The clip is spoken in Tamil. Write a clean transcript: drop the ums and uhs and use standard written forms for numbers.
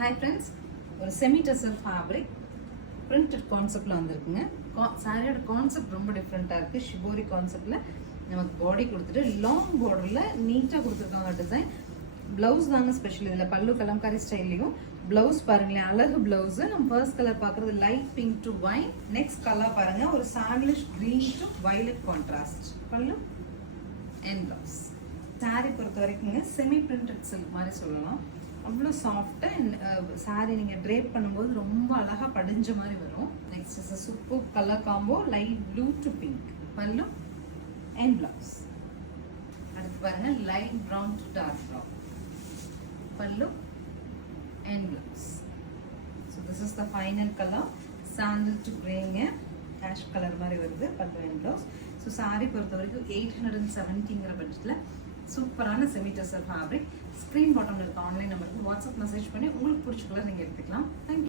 ஹாய் ஃப்ரெண்ட்ஸ், ஒரு செமி டசர் ஃபேப்ரிக் பிரிண்டட் கான்செப்டில் வந்திருக்குங்க. சாரியோட கான்செப்ட் ரொம்ப டிஃப்ரெண்ட்டாக இருக்குது. ஷிபோரி கான்செப்டில் நமக்கு பாடி கொடுத்துட்டு லாங் பார்டரில் நீட்டாக கொடுத்துருக்காங்க டிசைன். ப்ளவுஸ் தாங்க ஸ்பெஷல். இதில் பல்லு கலம்காரி ஸ்டைல்லையும் ப்ளவுஸ் பாருங்களேன், அழகு ப்ளவுஸு. நம்ம ஃபர்ஸ்ட் கலர் பார்க்குறது light pink to wine. Next colour பாருங்கள், ஒரு சாண்ட்லிஷ் green to violet contrast. Pallu and blouse. Sari பொறுத்த வரைக்குங்க செமி பிரிண்டட் சில்க் மாதிரி சொல்லலாம். அவ்வளோ சாஃப்டாக சாரீ நீங்கள் ட்ரேப் பண்ணும்போது ரொம்ப அழகாக படிஞ்ச மாதிரி வரும். Next is super colour combo, light blue to pink. Pallu and blouse. அடுத்து பாருங்கள், light brown to dark brown. Pallu and blouse. So this is the final colour. Sandal to கிரேங்க, ஆஷ் கலர் மாதிரி வருது. பல்லு அண்ட் ப்ளவுஸ். ஸோ சாரீ பொறுத்த வரைக்கும் 870ங்கிற பட்ஜெட்டில் சூப்பரான செமி டசர் ஃபேப்ரிக். ஸ்க்ரீன் பாட்டமில் இருக்க ஆன்லைன் நம்பருக்கு வாட்ஸ்அப் மெசேஜ் பண்ணி உங்களுக்கு பிடிச்ச கலர் நீங்கள் எடுத்துக்கலாம். தேங்க்யூ.